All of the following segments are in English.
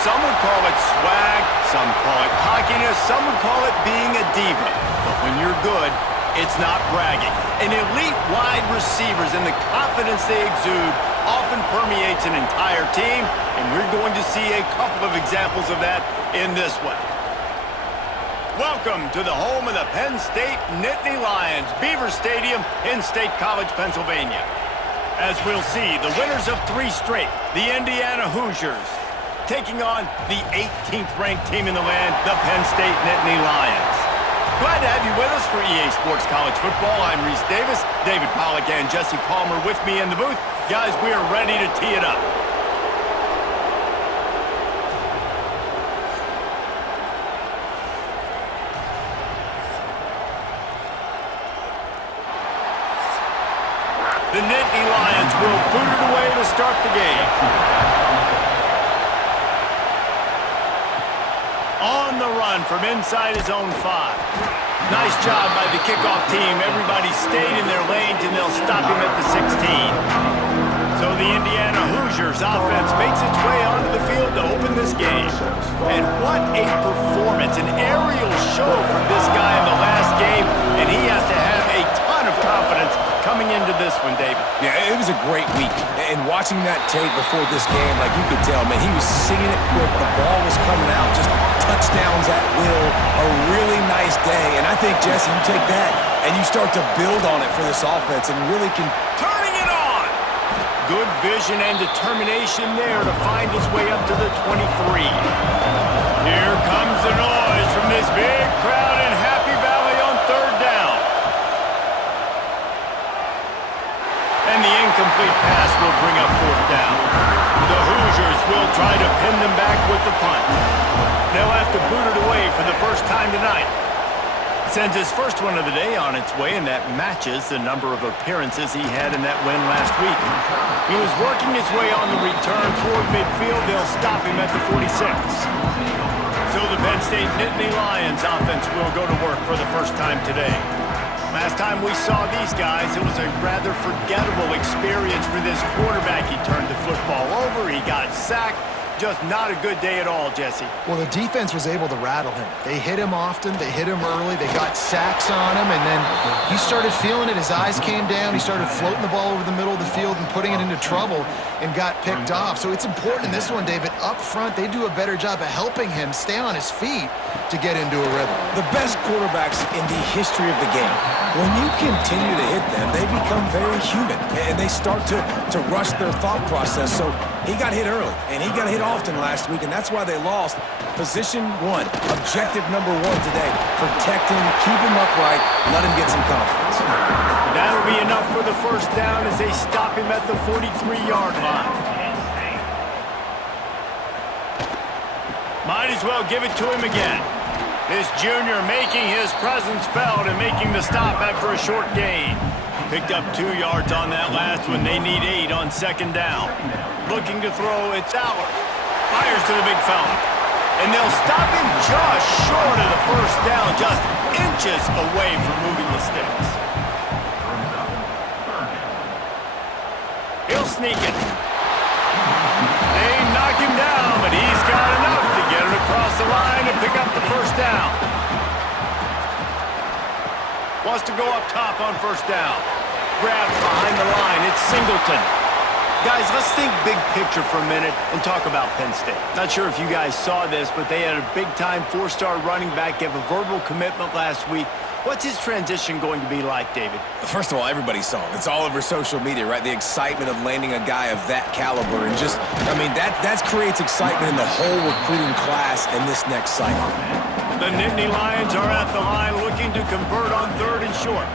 Some would call it swag, some call it cockiness, some would call it being a diva. But when you're good, it's not bragging. And elite wide receivers and the confidence they exude often permeates an entire team, and we're going to see a couple of examples of that in this one. Welcome to the home of the Penn State Nittany Lions, Beaver Stadium in State College, Pennsylvania. As we'll see, the winners of 3 straight, the Indiana Hoosiers, taking on the 18th ranked team in the land, the Penn State Nittany Lions. Glad to have you with us for EA Sports College Football. I'm Reese Davis, David Pollack and Jesse Palmer with me in the booth. Guys, we are ready to tee it up. The Nittany Lions will boot it away to start the game. On the run from inside his own 5. Nice job by the kickoff team. Everybody stayed in their lanes, and they'll stop him at the 16. So the Indiana Hoosiers offense makes its way onto the field to open this game. And what a performance, an aerial show from this guy in the last game, and he has to have a ton of confidence coming into this one, David. Yeah, it was a great week. And watching that tape before this game, like you could tell, man, he was singing it quick. The ball was coming out, just touchdowns at will. A really nice day. And I think, Jesse, you take that and you start to build on it for this offense and really can... Turning it on! Good vision and determination there to find his way up to the 23. Here comes the noise from this big crowd in Happy Valley on 3rd down. And the incomplete pass will bring up 4th down. The Hoosiers will try to pin them back with the punt. They'll have to boot it away for the first time tonight. Sends his first one of the day on its way, and that matches the number of appearances he had in that win last week. He was working his way on the return toward midfield. They'll stop him at the 46. So the Penn State Nittany Lions offense will go to work for the first time today. Last time we saw these guys, it was a rather forgettable experience for this quarterback. He turned the football over, he got sacked. Just not a good day at all, Jesse. Well, the defense was able to rattle him. They hit him often, they hit him early, they got sacks on him, and then he started feeling it. His eyes came down, he started floating the ball over the middle of the field and putting it into trouble and got picked off. So it's important in this one, David, up front, they do a better job of helping him stay on his feet to get into a rhythm. The best quarterbacks in the history of the game, when you continue to hit them, they become very human, and they start to rush their thought process. So he got hit early, and he got hit often last week, and that's why they lost. Position 1, objective number 1 today, protect him, keep him upright, let him get some confidence. That'll be enough for the first down as they stop him at the 43-yard line. Might as well give it to him again. This junior making his presence felt and making the stop after a short gain. Picked up 2 yards on that last one. They need 8 on 2nd down. Looking to throw, it's Aller. Fires to the big fella. And they'll stop him just short of the first down, just inches away from moving the sticks. He'll sneak it. They knock him down, but he's got enough to get it across the line and pick up the first down. Wants to go up top on 1st down. Grabs behind the line. It's Singleton. Guys, let's think big picture for a minute and talk about Penn State. Not sure if you guys saw this, but they had a big-time 4-star running back give a verbal commitment last week. What's his transition going to be like, David? First of all, everybody saw it. It's all over social media, right? The excitement of landing a guy of that caliber. And just, I mean, that creates excitement in the whole recruiting class in this next cycle. The Nittany Lions are at the line looking to convert on 3rd and short.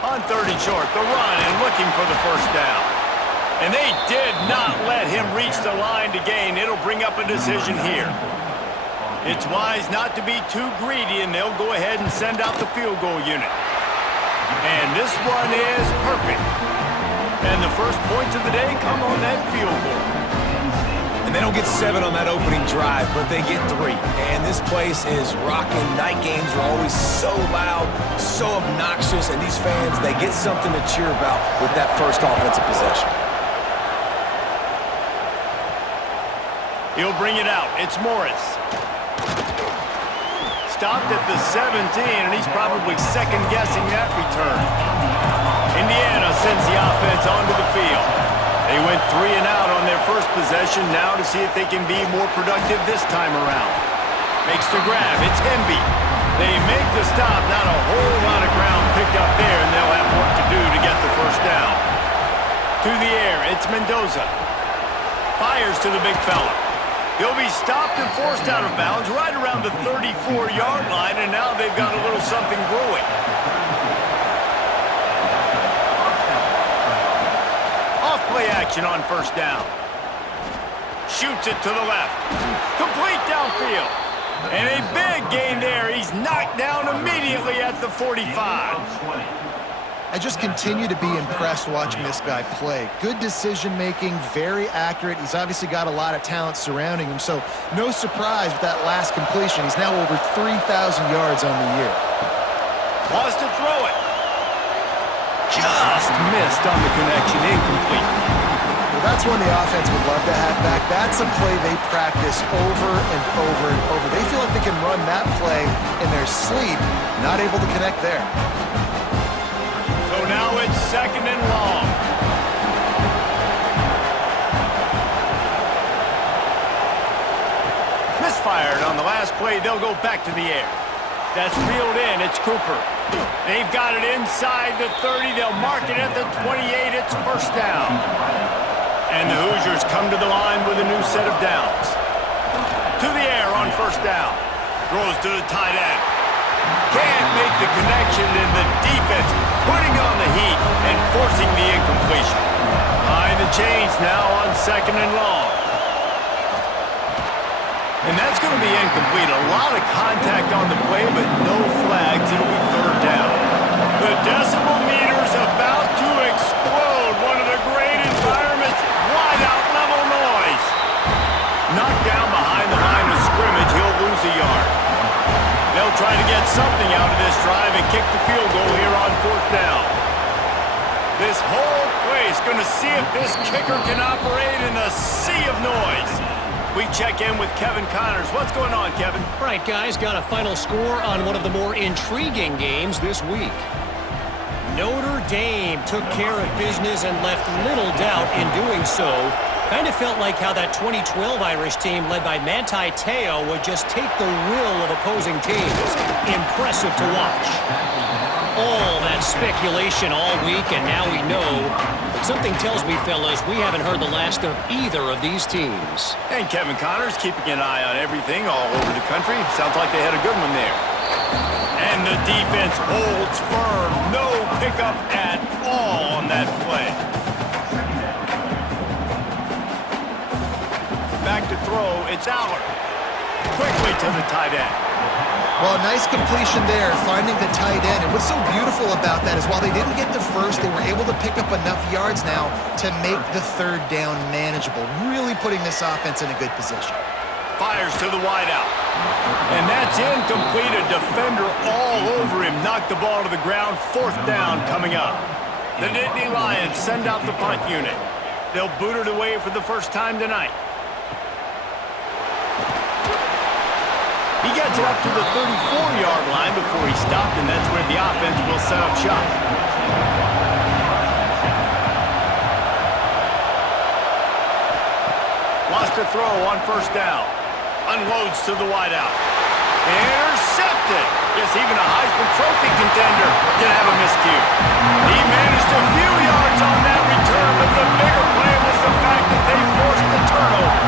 On 3rd and short, the run and looking for the first down. And they did not let him reach the line to gain. It'll bring up a decision here. It's wise not to be too greedy, and they'll go ahead and send out the field goal unit. And this one is perfect. And the first points of the day come on that field goal. And they don't get 7 on that opening drive, but they get 3. And this place is rocking. Night games are always so loud, so obnoxious, and these fans, they get something to cheer about with that first offensive possession. He'll bring it out. It's Morris. Stopped at the 17, and he's probably second-guessing that return. Indiana sends the offense onto the field. They went 3 and out on their first possession, now to see if they can be more productive this time around. Makes the grab. It's Hemby. They make the stop. Not a whole lot of ground picked up there, and they'll have work to do to get the first down. To the air. It's Mendoza. Fires to the big fella. He'll be stopped and forced out of bounds right around the 34-yard line, and now they've got a little something brewing. Off-play action on first down. Shoots it to the left. Complete downfield. And a big gain there. He's knocked down immediately at the 45. I just continue to be impressed watching this guy play. Good decision-making, very accurate. He's obviously got a lot of talent surrounding him, so no surprise with that last completion. He's now over 3,000 yards on the year. Wants to throw it. Just missed on the connection. Incomplete. Well, that's one the offense would love to have back. That's a play they practice over and over and over. They feel like they can run that play in their sleep, not able to connect there. So now it's second and long. Misfired on the last play. They'll go back to the air. That's reeled in. It's Cooper. They've got it inside the 30. They'll mark it at the 28. It's first down. And the Hoosiers come to the line with a new set of downs. To the air on first down. Throws to the tight end. Can't make the connection, and the defense putting on the heat and forcing the incompletion. Behind the chains now on second and long. And that's going to be incomplete. A lot of contact on the play, but no flags. It'll be third down. The decibel meter's about to explode. One of the great environments. Wide out level noise. Knocked down behind the line of scrimmage. He'll lose a yard. They'll try to get something out of this drive and kick the field goal here on fourth down. This whole place going to see if this kicker can operate in the sea of noise. We check in with Kevin Connors. What's going on, Kevin? All right, guys, got a final score on one of the more intriguing games this week. Notre Dame took care of business and left little doubt in doing so. Kind of felt like how that 2012 Irish team led by Manti Te'o would just take the will of opposing teams. Impressive to watch. All that speculation all week, and now we know. But something tells me, fellas, we haven't heard the last of either of these teams. And Kevin Connors keeping an eye on everything all over the country. Sounds like they had a good one there. And the defense holds firm. No pickup at all on that play. Back to throw, it's Aller. Quickly to the tight end. Well, nice completion there, finding the tight end. And what's so beautiful about that is while they didn't get the first, they were able to pick up enough yards now to make the third down manageable, really putting this offense in a good position. Fires to the wideout. And that's incomplete. A defender all over him. Knocked the ball to the ground. Fourth down coming up. The Nittany Lions send out the punt unit. They'll boot it away for the first time tonight. He gets it up to the 34-yard line before he stopped, and that's where the offense will set up shop. Wants to throw on first down. Unloads to the wideout. Intercepted. Yes, even a Heisman Trophy contender can have a miscue. He managed a few yards on that return, but the bigger play was the fact that they forced the turnover.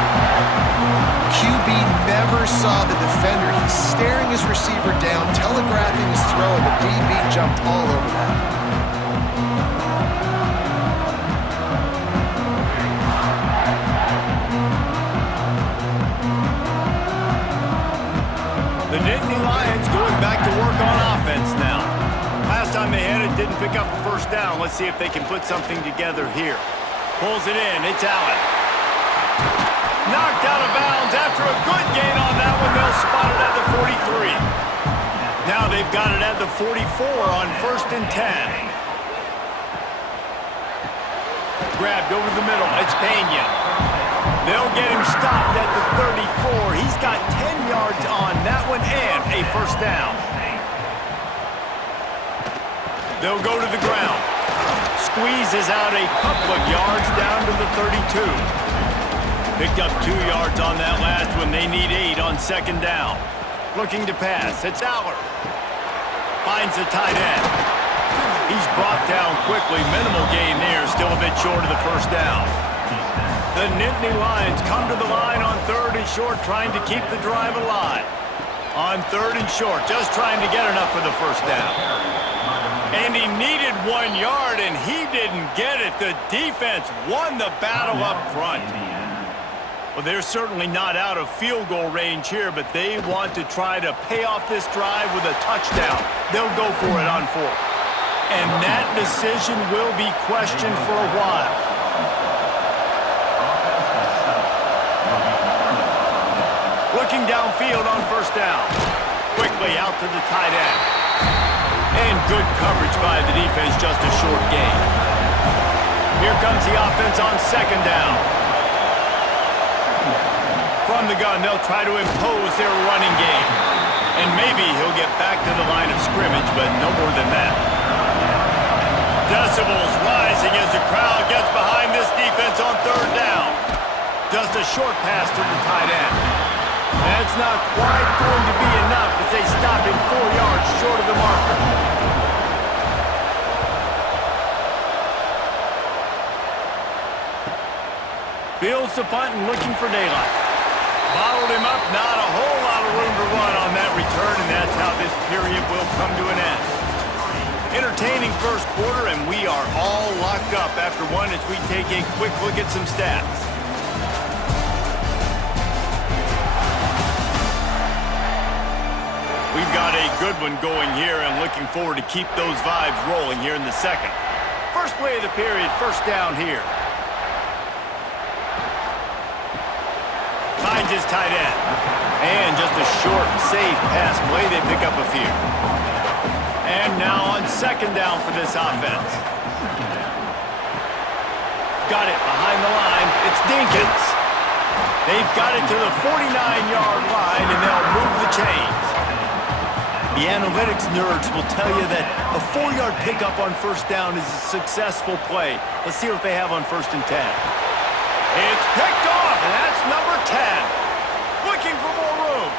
QB never saw the defender. He's staring his receiver down, telegraphing his throw, and the DB jumped all over that. The Nittany Lions going back to work on offense now. Last time they had it, didn't pick up the first down. Let's see if they can put something together here. Pulls it in. It's Allen. Knocked out of bounds after a good gain on that one. They'll spot it at the 43. Now they've got it at the 44 on first and 10. Grabbed over the middle. It's Pena. They'll get him stopped at the 34. He's got 10 yards on that one and a first down. They'll go to the ground. Squeezes out a couple of yards down to the 32. Picked up 2 yards on that last one. They need 8 on second down. Looking to pass. It's Aller. Finds the tight end. He's brought down quickly. Minimal gain there. Still a bit short of the first down. The Nittany Lions come to the line on 3rd and short, trying to keep the drive alive. On 3rd and short, just trying to get enough for the first down. And he needed 1 yard, and he didn't get it. The defense won the battle up front. Well, they're certainly not out of field goal range here, but they want to try to pay off this drive with a touchdown. They'll go for it on 4th. And that decision will be questioned for a while. Looking downfield on first down. Quickly out to the tight end. And good coverage by the defense, just a short gain. Here comes the offense on second down. From the gun, they'll try to impose their running game. And maybe he'll get back to the line of scrimmage, but no more than that. Decibels rising as the crowd gets behind this defense on third down. Just a short pass to the tight end. That's not quite going to be enough as they stop him 4 yards short of the marker. Fields the punt and looking for daylight. Bottled him up, not a whole lot of room to run on that return, and that's how this period will come to an end. Entertaining first quarter, and we are all locked up after one as we take a quick look at some stats. We've got a good one going here and looking forward to keep those vibes rolling here in the second. First play of the period, first down here. Finds his tight end. And just a short, safe pass play. They pick up a few. And now on second down for this offense. Got it behind the line. It's Dinkins. They've got it to the 49-yard line, and they'll move the chains. The analytics nerds will tell you that a 4-yard pickup on first down is a successful play. Let's see what they have on 1st and 10. It's picked off, and that's number 10. Looking for more room.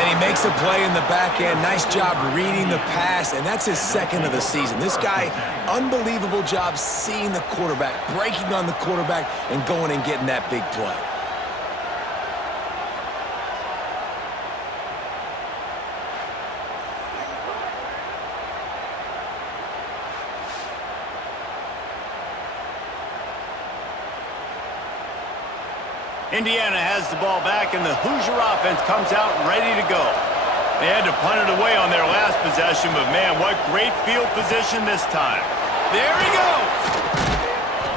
And he makes a play in the back end. Nice job reading the pass, and that's his 2nd of the season. This guy, unbelievable job seeing the quarterback, breaking on the quarterback, and going and getting that big play. Indiana has the ball back, and the Hoosier offense comes out ready to go. They had to punt it away on their last possession, but man, what great field position this time. There he goes!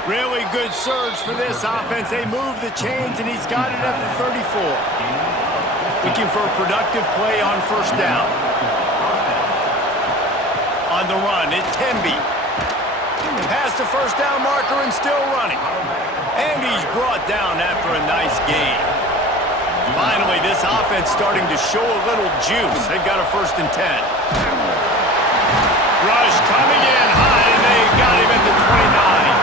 Really good surge for this offense. They move the chains, and he's got it at the 34. Looking for a productive play on first down. On the run, it's Temby. Past the first down marker and still running. And he's brought down after a nice gain. Finally, this offense starting to show a little juice. They've got a 1st and 10. Rush coming in high, and they got him at the 29.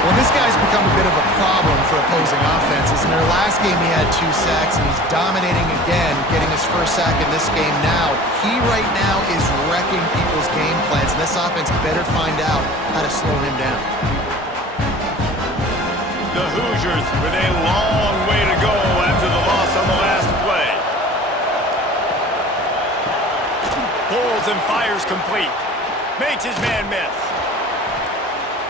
Well, this guy's become a bit of a problem for opposing offenses. In their last game, he had 2 sacks, and he's dominating again, getting his first sack in this game now. He right now is wrecking people's game plans, and this offense better find out how to slow him down. The Hoosiers with a long way to go after the loss on the last play. Pulls and fires complete. Makes his man miss.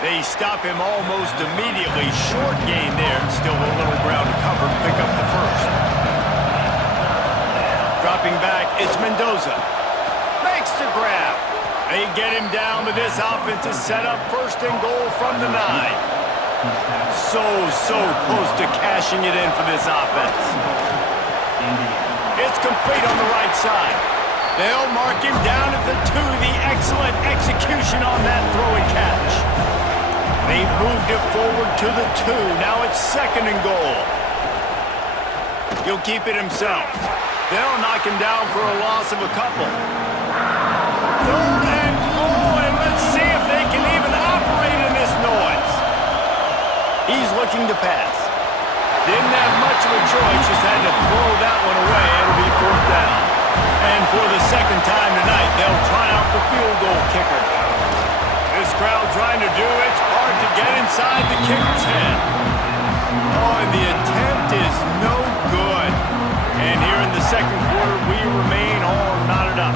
They stop him almost immediately. Short gain there. Still a little ground to cover to pick up the first. Dropping back, it's Mendoza. Makes the grab. They get him down, but this offense is set up 1st and goal from the 9. So close to cashing it in for this offense. It's complete on the right side. They'll mark him down at the 2. The excellent execution on that throw and catch. They've moved it forward to the 2. Now it's 2nd and goal. He'll keep it himself. They'll knock him down for a loss of a couple. 3rd and goal, and let's see if they can even operate in this noise. He's looking to pass. Didn't have much of a choice, just had to throw that one away. It'll be 4th down. And for the 2nd time tonight, they'll try out the field goal kicker. This crowd trying to do its part to get inside the kicker's head. Oh, and the attempt is no good. And here in the 2nd quarter, we remain all knotted up.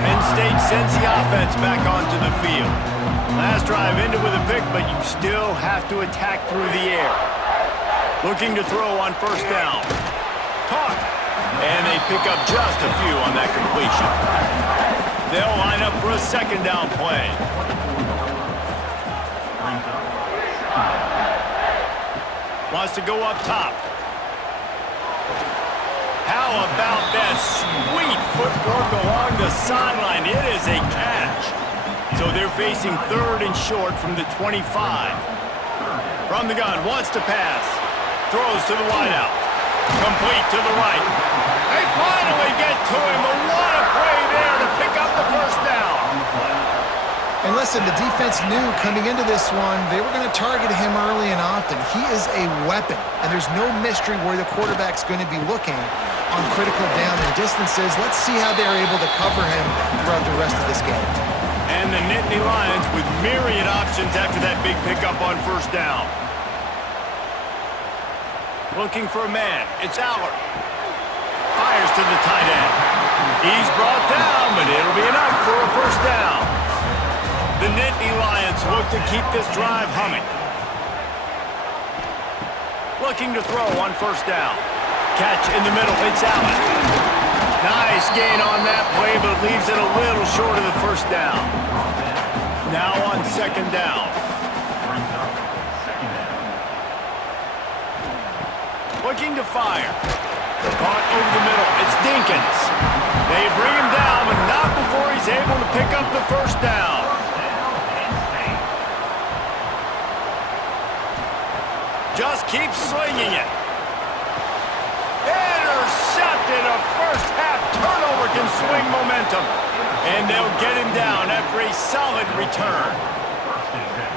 Penn State sends the offense back onto the field. Last drive ended with a pick, but you still have to attack through the air. Looking to throw on 1st down. Caught. And they pick up just a few on that completion. They'll line up for a 2nd down play. Wants to go up top. How about that sweet footwork along the sideline? It is a catch. So they're facing 3rd and short from the 25. From the gun, wants to pass. Throws to the wideout. Complete to the right. They finally get to him. But what a play there to pick up the 1st down. And listen, the defense knew coming into this one, they were going to target him early and often. He is a weapon, and there's no mystery where the quarterback's going to be looking on critical down and distances. Let's see how they're able to cover him throughout the rest of this game. And the Nittany Lions with myriad options after that big pickup on 1st down. Looking for a man. It's Allard. Fires to the tight end. He's brought down, but it'll be enough for a 1st down. The Nittany Lions look to keep this drive humming. Looking to throw on 1st down. Catch in the middle. It's Allard. Nice gain on that play, but leaves it a little short of the 1st down. Now on 2nd down. Looking to fire. Caught over the middle. It's Dinkins. They bring him down, but not before he's able to pick up the 1st down. Just keep slinging it. Intercepted. A 1st half turnover can swing momentum. And they'll get him down after a solid return.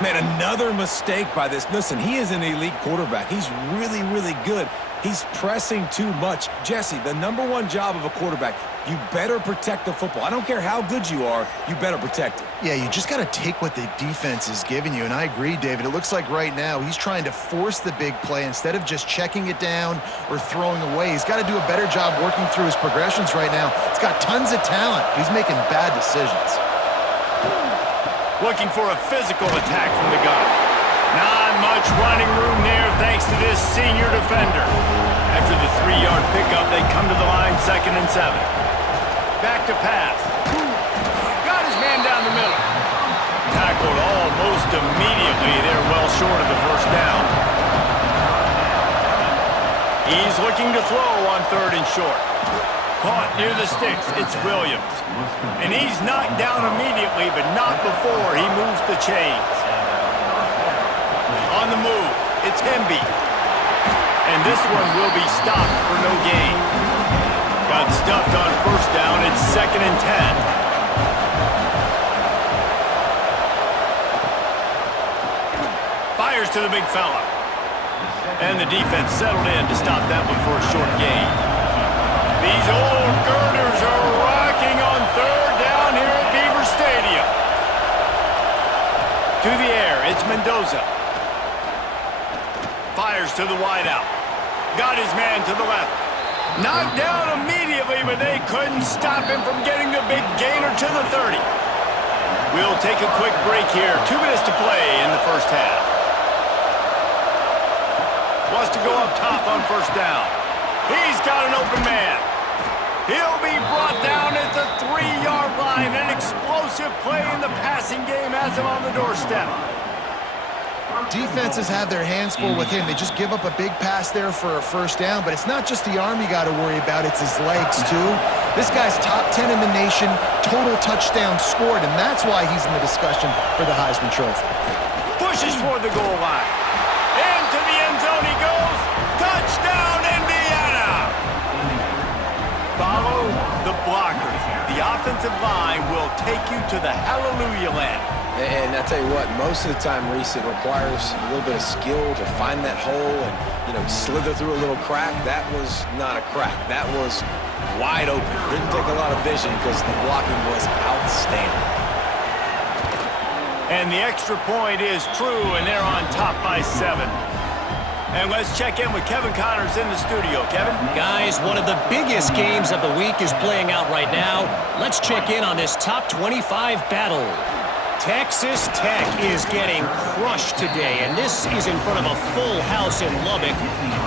Man, another mistake by this. Listen, he is an elite quarterback. He's really, really good. He's pressing too much. Jesse, the #1 job of a quarterback, you better protect the football. I don't care how good you are, you better protect it. Yeah, you just got to take what the defense is giving you, and I agree, David. It looks like right now he's trying to force the big play instead of just checking it down or throwing away. He's got to do a better job working through his progressions right now. He's got tons of talent. He's making bad decisions. Looking for a physical attack from the gun. Not much running room there thanks to this senior defender. After the 3-yard pickup, they come to the line 2nd and 7. Back to pass. Got his man down the middle. Tackled almost immediately. They're well short of the 1st down. He's looking to throw on 3rd and short. Caught near the sticks. It's Williams. And he's knocked down immediately, but not before he moves the chains. On the move, it's Hemby. And this one will be stopped for no gain. Got stuffed on 1st down. It's 2nd and 10. Fires to the big fella. And the defense settled in to stop that one for a short gain. These old girders are rocking on 3rd down here at Beaver Stadium. To the air, it's Mendoza. Fires to the wideout. Got his man to the left. Knocked down immediately, but they couldn't stop him from getting the big gainer to the 30. We'll take a quick break here. 2 minutes to play in the 1st half. Wants to go up top on 1st down. He's got an open man. He'll be brought down at the 3-yard line. An explosive play in the passing game has him on the doorstep. Defenses have their hands full with him. They just give up a big pass there for a first down, but it's not just the arm you got to worry about, it's his legs too. This guy's top 10 in the nation, total touchdowns scored, and that's why he's in the discussion for the Heisman Trophy. Pushes for the goal line. Into the end zone he goes. Touchdown, Indiana! Follow the blockers. The offensive line will take you to the hallelujah land. And I tell you what, most of the time, Reese, it requires a little bit of skill to find that hole and, slither through a little crack. That was not a crack. That was wide open. Didn't take a lot of vision because the blocking was outstanding. And the extra point is true, and they're on top by 7. And let's check in with Kevin Connors in the studio. Kevin? Guys, one of the biggest games of the week is playing out right now. Let's check in on this top 25 battle. Texas Tech is getting crushed today, and this is in front of a full house in Lubbock.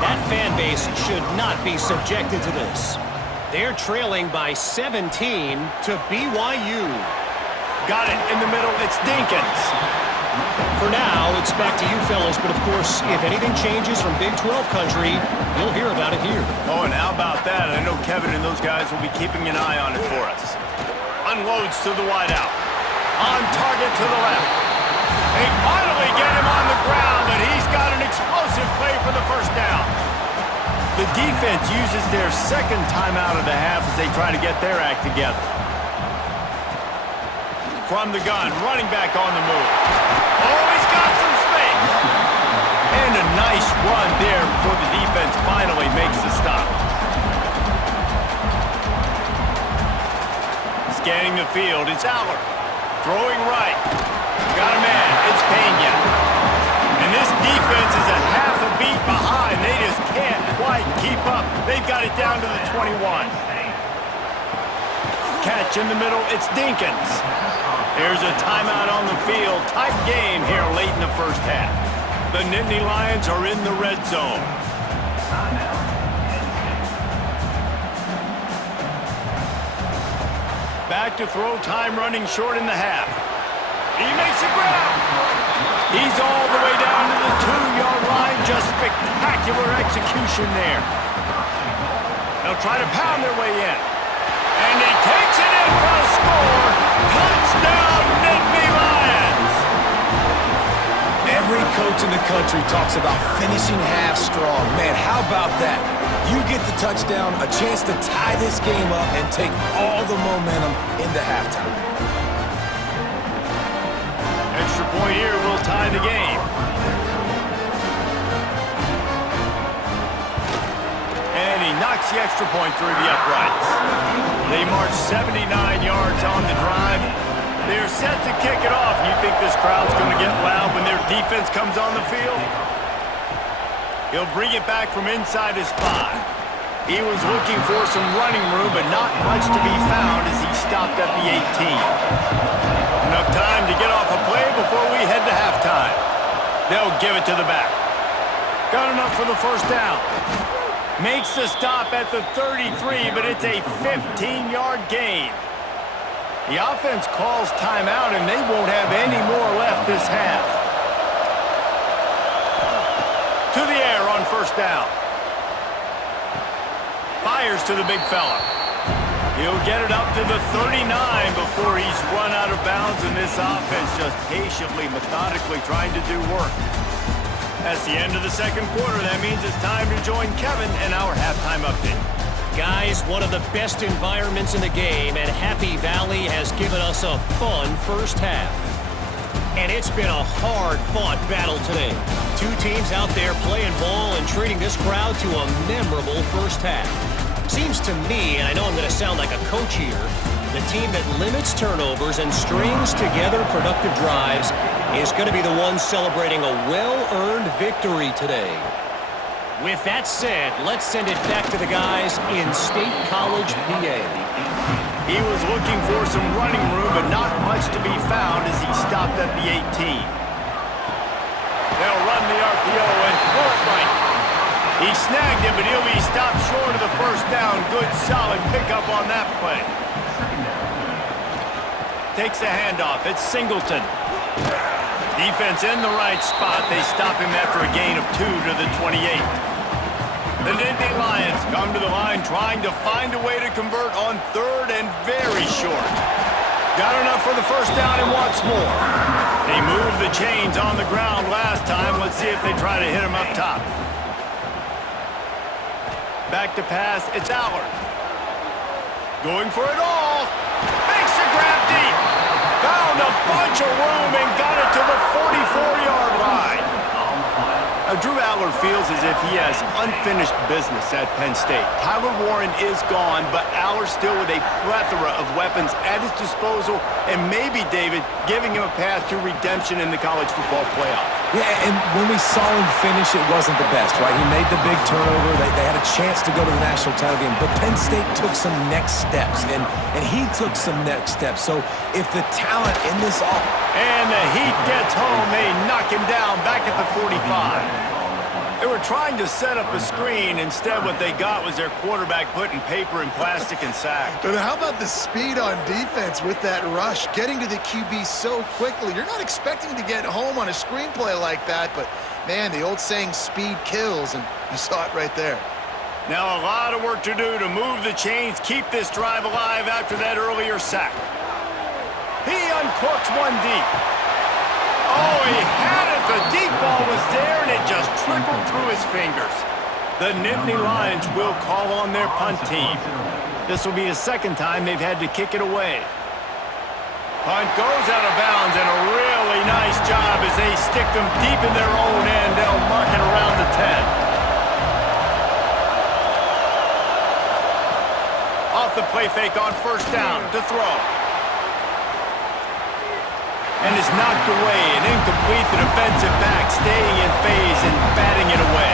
That fan base should not be subjected to this. They're trailing by 17 to BYU. Got it in the middle. It's Dinkins. For now, it's back to you fellas, but of course, if anything changes from Big 12 country, you'll hear about it here. Oh, and how about that? I know Kevin and those guys will be keeping an eye on it for us. Unloads to the wideout. On target to the left. They finally get him on the ground, but he's got an explosive play for the first down. The defense uses their second timeout of the half as they try to get their act together. From the gun, running back on the move. Oh, he's got some space. And a nice run there before the defense finally makes the stop. Scanning the field, it's Aller. Throwing right. Got a man. It's Pena. And this defense is a half a beat behind. They just can't quite keep up. They've got it down to the 21. Catch in the middle. It's Dinkins. There's a timeout on the field. Tight game here late in the first half. The Nittany Lions are in the red zone. Back to throw, time running short in the half. He makes a grab. He's all the way down to the 2-yard line. Just spectacular execution there. They'll try to pound their way in. And he takes it in for a score. Touchdown, Nittany Lions. Every coach in the country talks about finishing half strong. Man, how about that? You get the touchdown, a chance to tie this game up and take all the momentum into halftime. Extra point here will tie the game. And he knocks the extra point through the uprights. They march 79 yards on the drive. They're set to kick it off. You think this crowd's going to get loud when their defense comes on the field? He'll bring it back from inside his 5. He was looking for some running room, but not much to be found as he stopped at the 18. Enough time to get off a play before we head to halftime. They'll give it to the back. Got enough for the first down. Makes the stop at the 33, but it's a 15-yard gain. The offense calls timeout, and they won't have any more left this half. To the air on first down. Fires to the big fella. He'll get it up to the 39 before he's run out of bounds, and this offense just patiently, methodically trying to do work. That's the end of the second quarter. That means it's time to join Kevin in our halftime update. Guys, one of the best environments in the game, and Happy Valley has given us a fun first half. And it's been a hard-fought battle today. Two teams out there playing ball and treating this crowd to a memorable first half. Seems to me, and I know I'm going to sound like a coach here, the team that limits turnovers and strings together productive drives is going to be the one celebrating a well-earned victory today. With that said, let's send it back to the guys in State College, PA. He was looking for some running room, but not much to be found as he stopped at the 18. They'll run the RPO and throw it right. He snagged it, but he'll be stopped short of the first down. Good, solid pickup on that play. Takes the handoff. It's Singleton. Defense in the right spot. They stop him after a gain of 2 to the 28. The Nittany Lions come to the line trying to find a way to convert on 3rd and very short. Got enough for the first down and wants more. They moved the chains on the ground last time. Let's see if they try to hit him up top. Back to pass. It's Allard. Going for it all. Makes a grab deep. Found a bunch of room and got it to the 44-yard line. Drew Allard feels as if he has unfinished business at Penn State. Tyler Warren is gone, but Allard still with a plethora of weapons at his disposal and maybe, David, giving him a path to redemption in the college football playoff. Yeah, and when we saw him finish, it wasn't the best, right? He made the big turnover. They had a chance to go to the national title game, but Penn State took some next steps, and he took some next steps. So if the talent in this offense... And the Heat gets home. They knock him down back at the 45. They were trying to set up a screen. Instead, what they got was their quarterback putting paper in plastic and sacked. But how about the speed on defense with that rush? Getting to the QB so quickly. You're not expecting to get home on a screenplay like that, but, man, the old saying, speed kills, and you saw it right there. Now a lot of work to do to move the chains, keep this drive alive after that earlier sack. He uncorks one deep. Oh, he had it. The deep ball was there, and it just trickled through his fingers. The Nittany Lions will call on their punt team. This will be the second time they've had to kick it away. Punt goes out of bounds, and a really nice job as they stick them deep in their own end. They'll mark it around the 10. Off the play fake on first down to throw. And is knocked away and incomplete. The defensive back staying in phase and batting it away.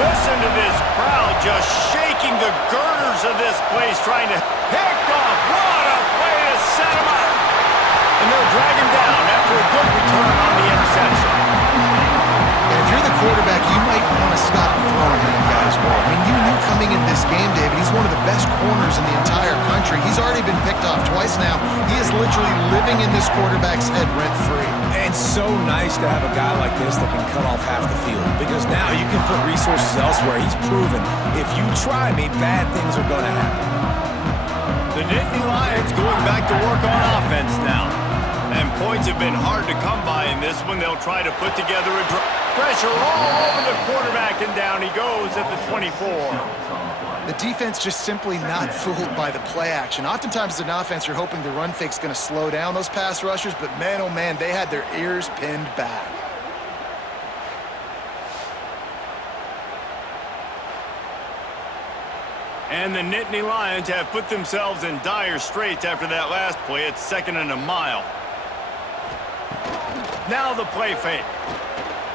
Listen to this crowd just shaking the girders of this place, trying to pick off. What a way to set him up. And they'll drag him down after a good return on the interception. And if you're the quarterback, you might want to stop throwing that guy's ball. I mean, you knew coming into this game, David, he's one of the best corners in the entire country. He's already been picked off twice now. He is literally living in this quarterback's head rent-free. And so nice to have a guy like this that can cut off half the field, because now you can put resources elsewhere. He's proven if you try me, bad things are going to happen. The Nittany Lions going back to work on offense now. And points have been hard to come by in this one. They'll try to put together a pressure all over the quarterback, and down he goes at the 24. The defense just simply not fooled by the play action. Oftentimes as an offense, you're hoping the run fake's going to slow down those pass rushers, but man, oh man, they had their ears pinned back. And the Nittany Lions have put themselves in dire straits after that last play. It's 2nd and a mile. Now the play fake.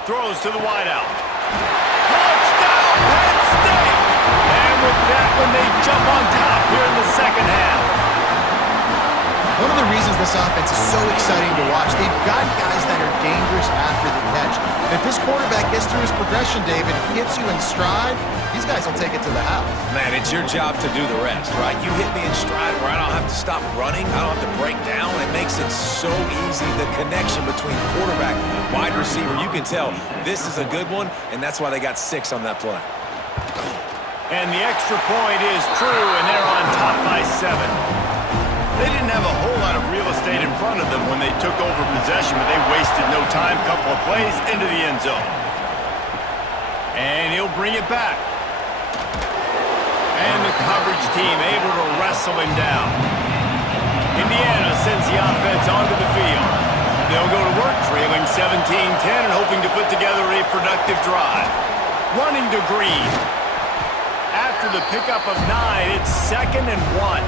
Throws to the wideout. Touchdown, Penn State! And with that one, they jump on top here in the second half. One of the reasons this offense is so exciting to watch, they've got guys that are dangerous after the catch. If this quarterback gets through his progression, David, hits you in stride, these guys will take it to the house. Man, it's your job to do the rest, right? You hit me in stride where I don't have to stop running. I don't have to break down. It makes it so easy. The connection between quarterback, wide receiver, you can tell this is a good one, and that's why they got 6 on that play. And the extra point is true, and they're on top by 7. They didn't have a whole lot of real estate in front of them when they took over possession, but they wasted no time. Couple of plays into the end zone. And he'll bring it back. And the coverage team able to wrestle him down. Indiana sends the offense onto the field. They'll go to work, trailing 17-10 and hoping to put together a productive drive. Running to Green. After the pickup of 9, it's 2nd and 1.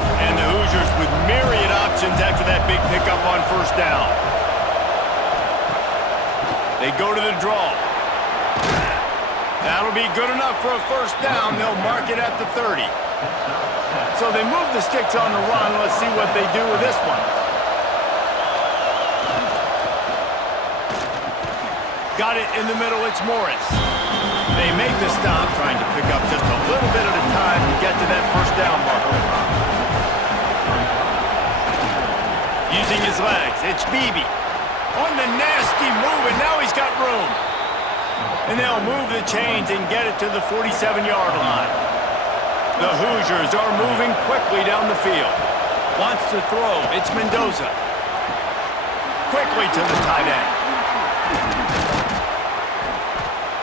And the Hoosiers with myriad options after that big pickup on first down. They go to the draw. That'll be good enough for a first down. They'll mark it at the 30. So they move the sticks on the run. Let's see what they do with this one. Got it in the middle. It's Morris. They make the stop, trying to pick up just a little bit at a time to get to that first down marker. Using his legs, it's Beebe. On the nasty move, and now he's got room. And they'll move the chains and get it to the 47-yard line. The Hoosiers are moving quickly down the field. Wants to throw. It's Mendoza. Quickly to the tight end.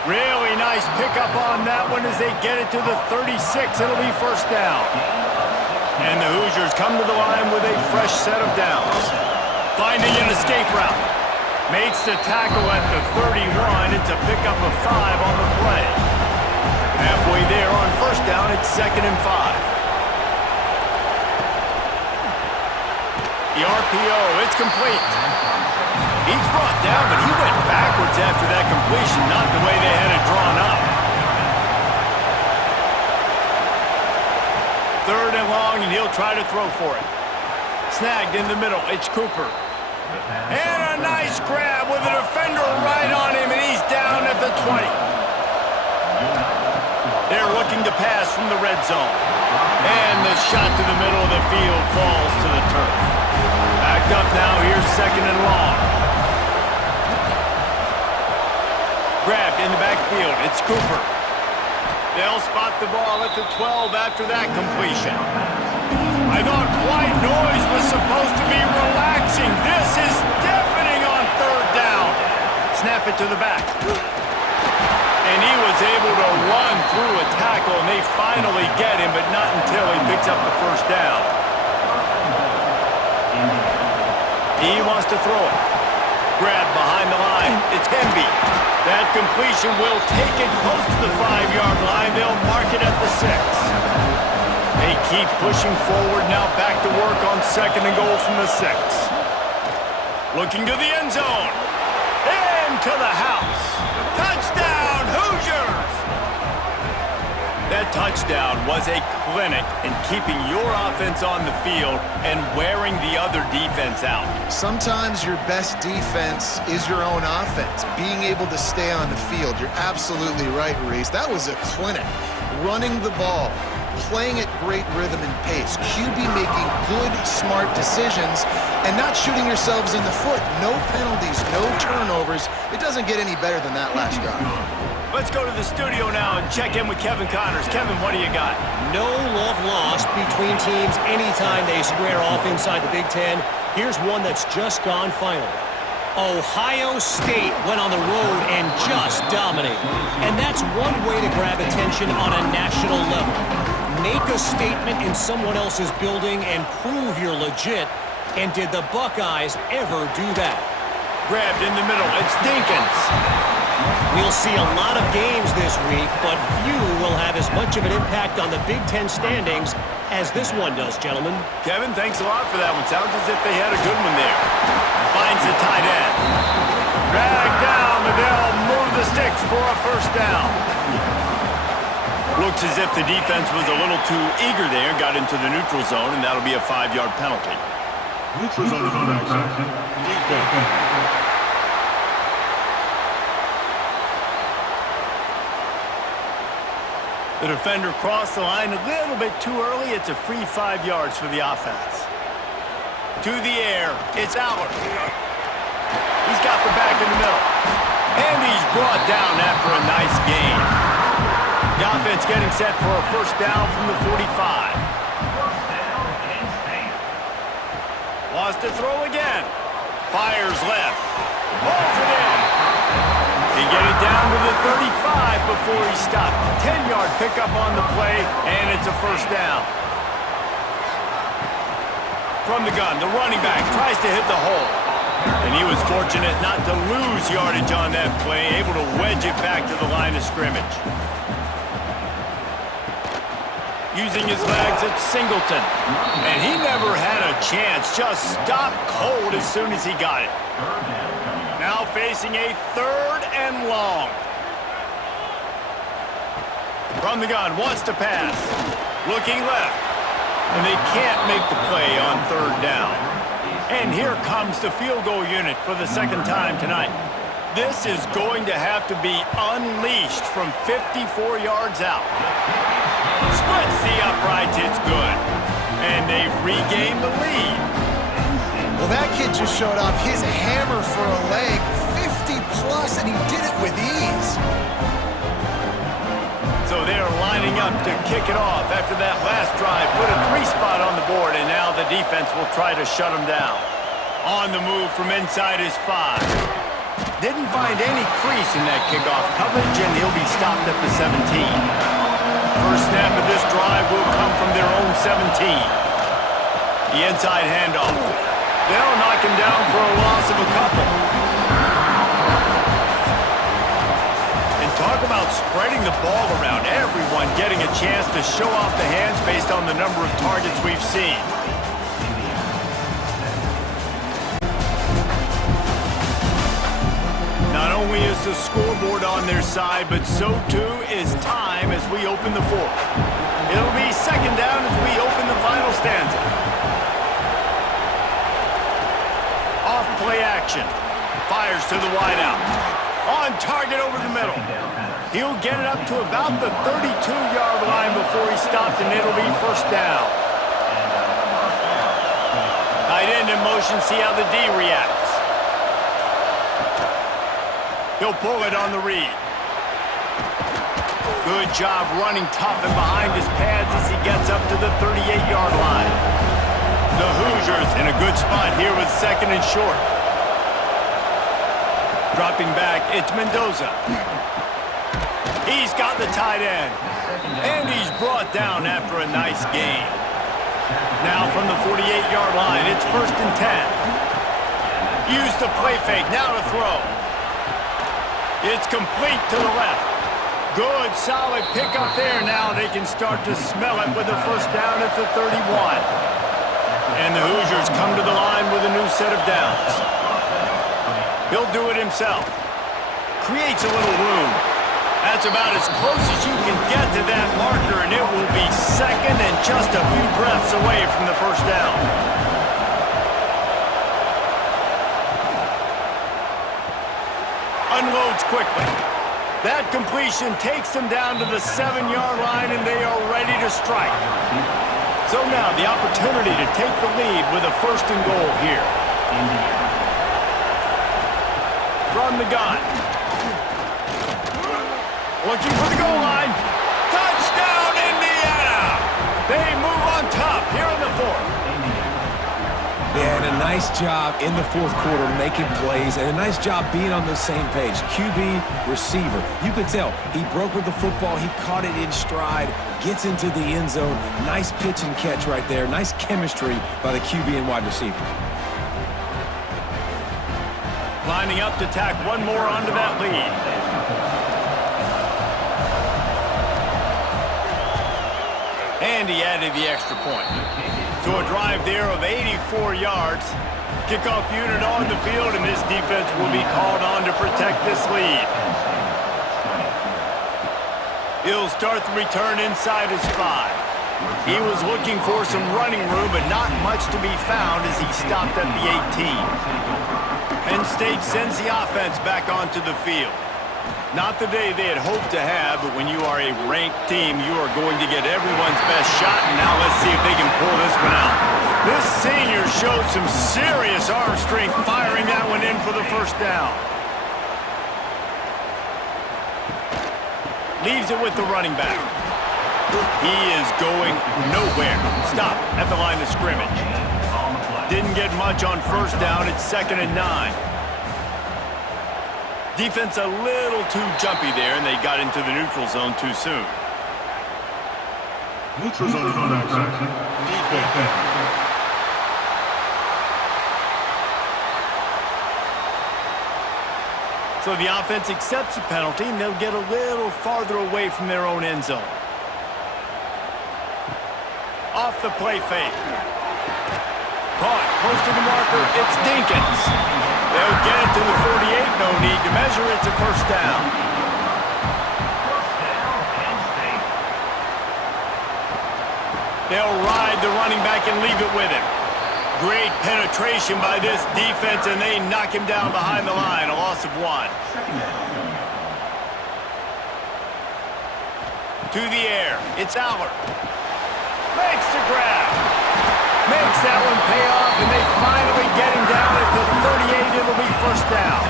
Really nice pickup on that one as they get it to the 36. It'll be first down. And the Hoosiers come to the line with a fresh set of downs. Finding an escape route. Makes the tackle at the 31. It's a pickup of 5 on the play. Halfway there on first down, it's 2nd and 5. The RPO, it's complete. He's brought down, but he went backwards after that completion, not the way they had it drawn up. 3rd and long, and he'll try to throw for it. Snagged in the middle, it's Cooper. And a nice grab with a defender right on him, and he's down at the 20. They're looking to pass from the red zone. And the shot to the middle of the field falls to the turf. Backed up now, here's 2nd and long. Grabbed in the backfield, it's Cooper. They'll spot the ball at the 12 after that completion. I thought white noise was supposed to be relaxing. This is deafening on 3rd down. Snap it to the back. And he was able to run through a tackle, and they finally get him, but not until he picks up the first down. He wants to throw it. Grab behind the line. It's Hemby. That completion will take it close to the 5-yard line. They'll mark it at the 6. They keep pushing forward, now back to work on 2nd and goal from the 6. Looking to the end zone. Into the house. Touchdown, Hoosiers! That touchdown was a clinic in keeping your offense on the field and wearing the other defense out. Sometimes your best defense is your own offense, being able to stay on the field. You're absolutely right, Reese. That was a clinic. Running the ball, playing at great rhythm and pace, QB making good, smart decisions, and not shooting yourselves in the foot. No penalties, no turnovers. It doesn't get any better than that last drive. Let's go to the studio now and check in with Kevin Connors. Kevin, what do you got? No love lost between teams anytime they square off inside the Big Ten. Here's one that's just gone final. Ohio State went on the road and just dominated. And that's one way to grab attention on a national level. Make a statement in someone else's building and prove you're legit. And did the Buckeyes ever do that? Grabbed in the middle. It's Dinkins. We'll see a lot of games this week, but few will have as much of an impact on the Big Ten standings as this one does, gentlemen. Kevin, thanks a lot for that one. Sounds as if they had a good one there. Finds the tight end. Dragged down, but they'll move the sticks for a first down. Looks as if the defense was a little too eager there, got into the neutral zone, and that'll be a 5-yard penalty. Neutral zone defense. The defender crossed the line a little bit too early. It's a free 5 yards for the offense. To the air, it's Aller. He's got the back in the middle. And he's brought down after a nice gain. The offense getting set for a first down from the 45. Wants to throw again. Fires left. Balls it in. He get it down to the 35 before he stopped. 10-yard pickup on the play, and it's a first down. From the gun, the running back tries to hit the hole. And he was fortunate not to lose yardage on that play, able to wedge it back to the line of scrimmage. Using his legs, it's Singleton. And he never had a chance, just stopped cold as soon as he got it. Now facing a 3rd and long. From the gun, wants to pass. Looking left. And they can't make the play on 3rd down. And here comes the field goal unit for the 2nd time tonight. This is going to have to be unleashed from 54 yards out. Splits the uprights, it's good. And they've regained the lead. Well, that kid just showed off his hammer for a leg, 50 plus, and he did it with ease. So they're lining up to kick it off after that last drive. Put a 3 spot on the board, and now the defense will try to shut them down. On the move from inside his 5. Didn't find any crease in that kickoff coverage, and he'll be stopped at the 17. First snap of this drive will come from their own 17. The inside handoff. They'll knock him down for a loss of a couple. And talk about spreading the ball around. Everyone getting a chance to show off the hands based on the number of targets we've seen. Not only is the scoreboard on their side, but so too is time as we open the 4th. It'll be second down as we open the final stanza. Off play action. Fires to the wideout. On target over the middle. He'll get it up to about the 32-yard line before he's stopped, and it'll be first down. Tight end in motion, see how the D reacts. He'll pull it on the read. Good job running tough and behind his pads as he gets up to the 38-yard line. The Hoosiers in a good spot here with second and short. Dropping back, it's Mendoza. He's got the tight end. And he's brought down after a nice gain. Now from the 48-yard line, it's first and 10. Use the play fake, now to throw. It's complete to the left. Good, solid pickup there. Now they can start to smell it with a first down at the 31. And the Hoosiers come to the line with a new set of downs. He'll do it himself. Creates a little room. That's about as close as you can get to that marker, and it will be second and just a few breaths away from the first down. Unloads quickly. That completion takes them down to the 7-yard line, and they are ready to strike. So now the opportunity to take the lead with a first and goal here. From the gun. Looking for the goal line. Touchdown, Indiana! They move on top here in the 4th. Yeah, and a nice job in the 4th quarter making plays, and a nice job being on the same page. QB, receiver. You could tell he broke with the football. He caught it in stride, gets into the end zone. Nice pitch and catch right there. Nice chemistry by the QB and wide receiver. Lining up to tack one more onto that lead. And he added the extra point. So a drive there of 84 yards. Kickoff unit on the field, and this defense will be called on to protect this lead. He'll start the return inside his 5. He was looking for some running room, but not much to be found as he stopped at the 18. Penn State sends the offense back onto the field. Not the day they had hoped to have, but when you are a ranked team, you are going to get everyone's best shot, and now let's see if they can pull this one out. This senior showed some serious arm strength firing that one in for the first down. Leaves it with the running back. He is going nowhere. Stop at the line of scrimmage. Didn't get much on first down. It's second and 9. Defense a little too jumpy there, and they got into the neutral zone too soon. Neutral zone action. Defense. So the offense accepts the penalty, and they'll get a little farther away from their own end zone. Off the play fake. Caught close to the marker. It's Dinkins. They'll get it to the 48. No need to measure. It's a first down. They'll ride the running back and leave it with him. Great penetration by this defense, and they knock him down behind the line. A loss of 1. To the air. It's Aller. Makes the grab. Makes that one pay off, and they finally get incomplete first down.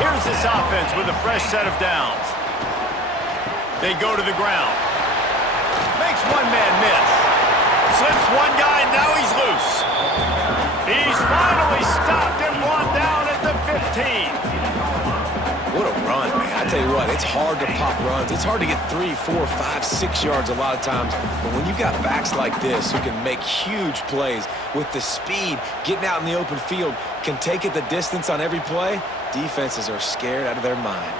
Here's this offense with a fresh set of downs. They go to the ground. Makes one man miss. Slips one guy, now he's loose. He's finally stopped and brought down at the 15. What a run, man. I tell you what, it's hard to pop runs. It's hard to get 3, 4, 5, 6 yards a lot of times. But when you've got backs like this who can make huge plays with the speed, getting out in the open field, can take it the distance on every play, defenses are scared out of their mind.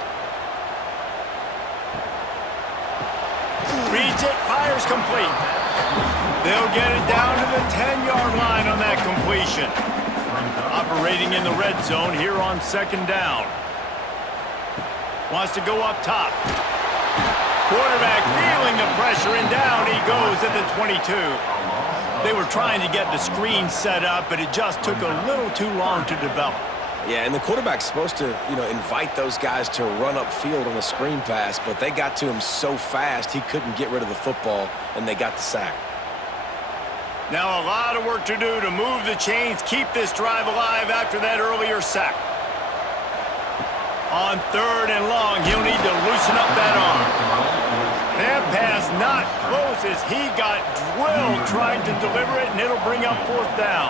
Reads it, fires complete. They'll get it down to the 10-yard line on that completion. Operating in the red zone here on second down. Wants to go up top. Quarterback feeling the pressure, and down he goes at the 22. They were trying to get the screen set up, but it just took a little too long to develop. Yeah, and the quarterback's supposed to, invite those guys to run upfield on a screen pass, but they got to him so fast he couldn't get rid of the football, and they got the sack. Now a lot of work to do to move the chains, keep this drive alive after that earlier sack. On third and long, he'll need to loosen up that arm. That pass not close as he got drilled trying to deliver it, and it'll bring up fourth down.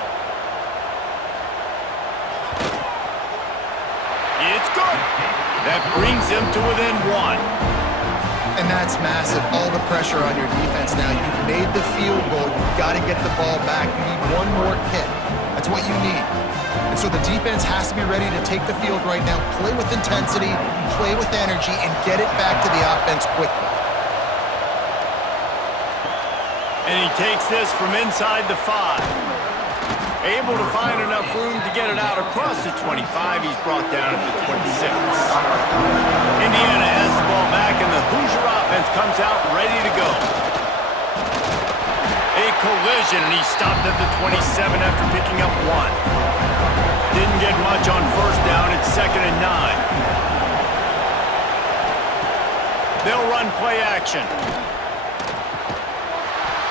It's good. That brings him to within 1. And that's massive. All the pressure on your defense now. You've made the field goal. You've got to get the ball back. You need one more kick. That's what you need. And so the defense has to be ready to take the field right now, play with intensity, play with energy, and get it back to the offense quickly. And he takes this from inside the 5. Able to find enough room to get it out across the 25. He's brought down at the 26. Indiana has the ball back, and the Hoosier offense comes out ready to go. A collision, and he stopped at the 27 after picking up 1. Didn't get much on first down. It's 2nd and 9. They'll run play action.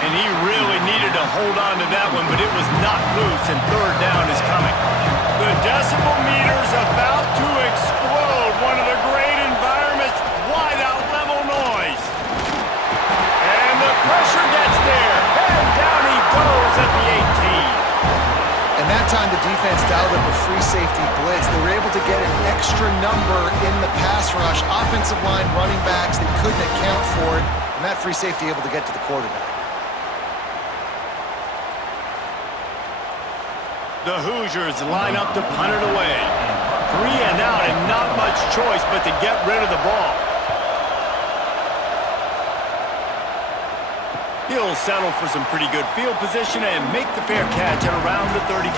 And he really needed to hold on to that one, but it was not loose, and third down is coming. The decibel meter's about to explode. One of the great environments, wide out level noise. And the pressure gets there. And down he goes at the 18. And that time the defense dialed up a free safety blitz. They were able to get an extra number in the pass rush. Offensive line, running backs, they couldn't account for it. And that free safety able to get to the quarterback. The Hoosiers line up to punt it away. 3 and out, and not much choice but to get rid of the ball. He'll settle for some pretty good field position and make the fair catch at around the 35.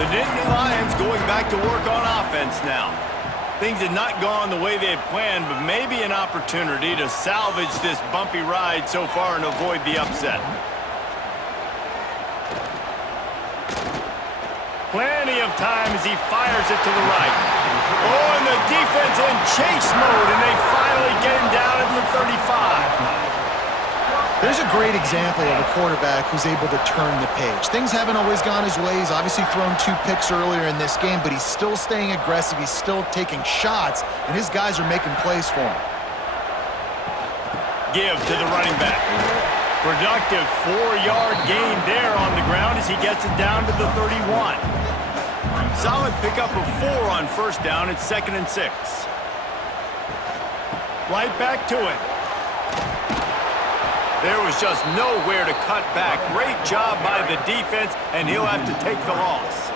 The Nittany Lions going back to work on offense now. Things had not gone the way they had planned, but maybe an opportunity to salvage this bumpy ride so far and avoid the upset. Plenty of time as he fires it to the right. Oh, and the defense in chase mode, and they finally get him down at the 35. There's a great example of a quarterback who's able to turn the page. Things haven't always gone his way. He's obviously thrown 2 picks earlier in this game, but he's still staying aggressive. He's still taking shots, and his guys are making plays for him. Give to the running back. Productive 4-yard gain there on the ground as he gets it down to the 31. Solid pickup of 4 on first down. It's 2nd and 6. Right back to it. There was just nowhere to cut back. Great job by the defense, and he'll have to take the loss.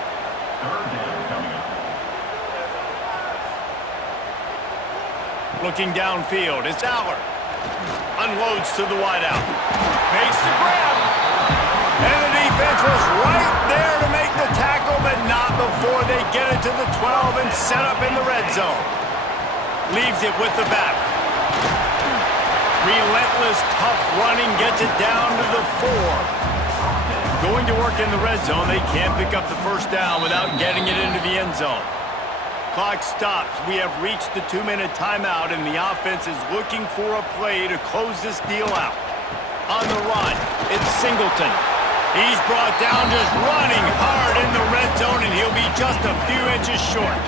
Looking downfield, it's Aller. Unloads to the wideout. Makes the grab. And the defense was right there to make the tackle, but not before they get it to the 12 and set up in the red zone. Leaves it with the back. Relentless, tough running gets it down to the 4. Going to work in the red zone, they can't pick up the first down without getting it into the end zone. Clock stops. We have reached the 2-minute timeout, and the offense is looking for a play to close this deal out. On the run, it's Singleton. He's brought down just running hard in the red zone, and he'll be just a few inches short.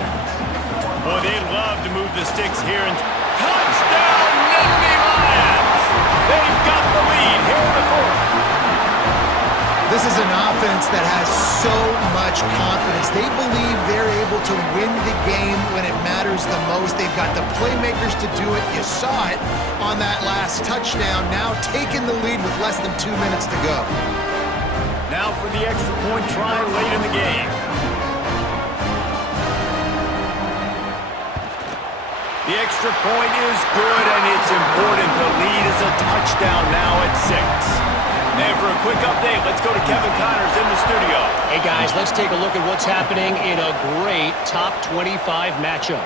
Boy, they'd love to move the sticks here. And touchdown, Nittany Lions! They've got the lead here in the fourth. This is an offense that has so much confidence. They believe they're able to win the game when it matters the most. They've got the playmakers to do it. You saw it on that last touchdown. Now taking the lead with less than 2 minutes to go. Now for the extra point try late in the game. The extra point is good, and it's important. The lead is a touchdown now at 6. And for a quick update, let's go to Kevin Connors in the studio. Hey, guys, let's take a look at what's happening in a great top 25 matchup.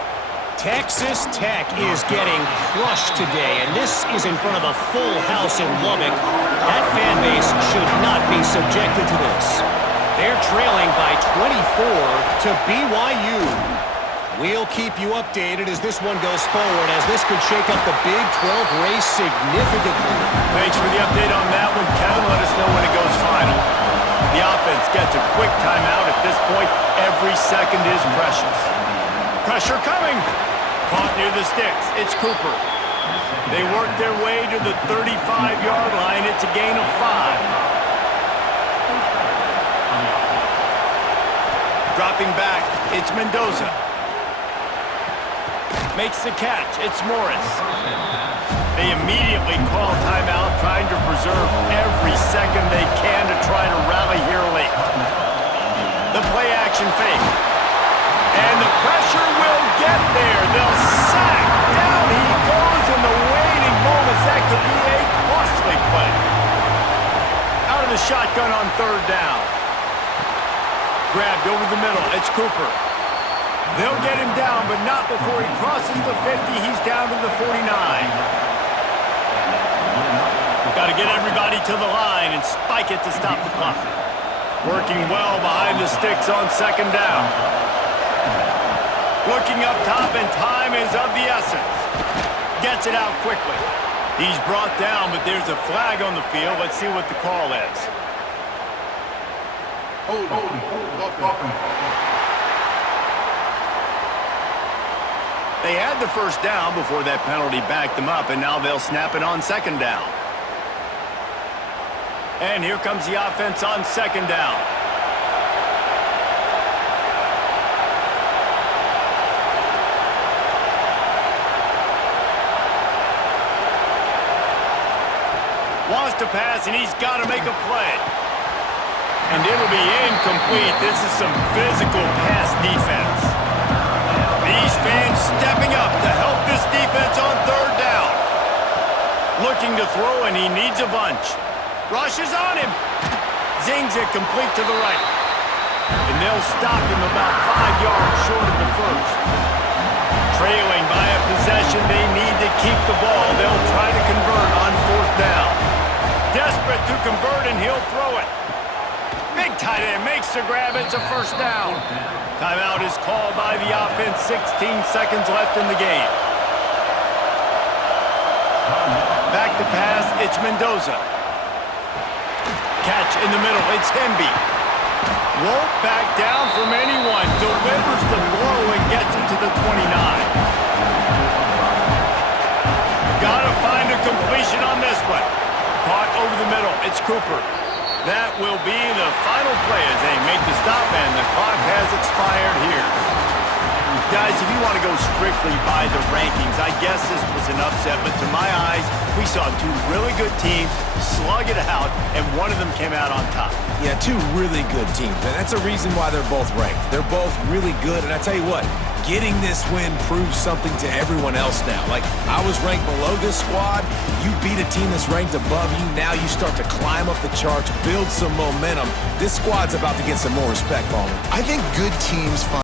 Texas Tech is getting crushed today, and this is in front of a full house in Lubbock. That fan base should not be subjected to this. They're trailing by 24 to BYU. We'll keep you updated as this one goes forward, as this could shake up the Big 12 race significantly. Thanks for the update on that one, Kevin. Let us know when it goes final. The offense gets a quick timeout. At this point, every second is precious. Pressure coming. Caught near the sticks. It's Cooper. They work their way to the 35-yard line. It's a gain of 5. Dropping back, it's Mendoza. Makes the catch. It's Morris. They immediately call timeout, trying to preserve every second they can to try to rally here late. The play-action fake. And the pressure will get there. They'll sack. Down he goes in the waiting moments. That could be a costly play. Out of the shotgun on third down. Grabbed over the middle. It's Cooper. They'll get him down, but not before he crosses the 50. He's down to the 49. Got to get everybody to the line and spike it to stop the clock. Working well behind the sticks on second down. Looking up top, and time is of the essence. Gets it out quickly. He's brought down, but there's a flag on the field. Let's see what the call is. They had the first down before that penalty backed them up, and now they'll snap it on second down. And here comes the offense on second down. Wants to pass, and he's got to make a play. And it'll be incomplete. This is some physical pass defense. These fans stepping up to help this defense on third down. Looking to throw, and he needs a bunch. Rushes on him. Zings it complete to the right. And they'll stop him about 5 yards short of the first. Trailing by a possession, they need to keep the ball. They'll try to convert on fourth down. Desperate to convert, and he'll throw it. Big tight end makes the grab. It's a first down. Timeout is called by the offense. 16 seconds left in the game. Back to pass. It's Mendoza. Catch in the middle. It's Hemby. Won't back down from anyone. Delivers the blow and gets it to the 29. Gotta find a completion on this one. Caught over the middle. It's Cooper. That will be the final play as they make the stop, and the clock has expired here. Guys, if you want to go strictly by the rankings, I guess this was an upset, but to my eyes, we saw two really good teams slug it out, and one of them came out on top. Yeah, two really good teams, and that's a reason why they're both ranked. They're both really good, and I tell you what, getting this win proves something to everyone else now. Like, I was ranked below this squad. You beat a team that's ranked above you. Now you start to climb up the charts, build some momentum. This squad's about to get some more respect, Ballman. I think good teams find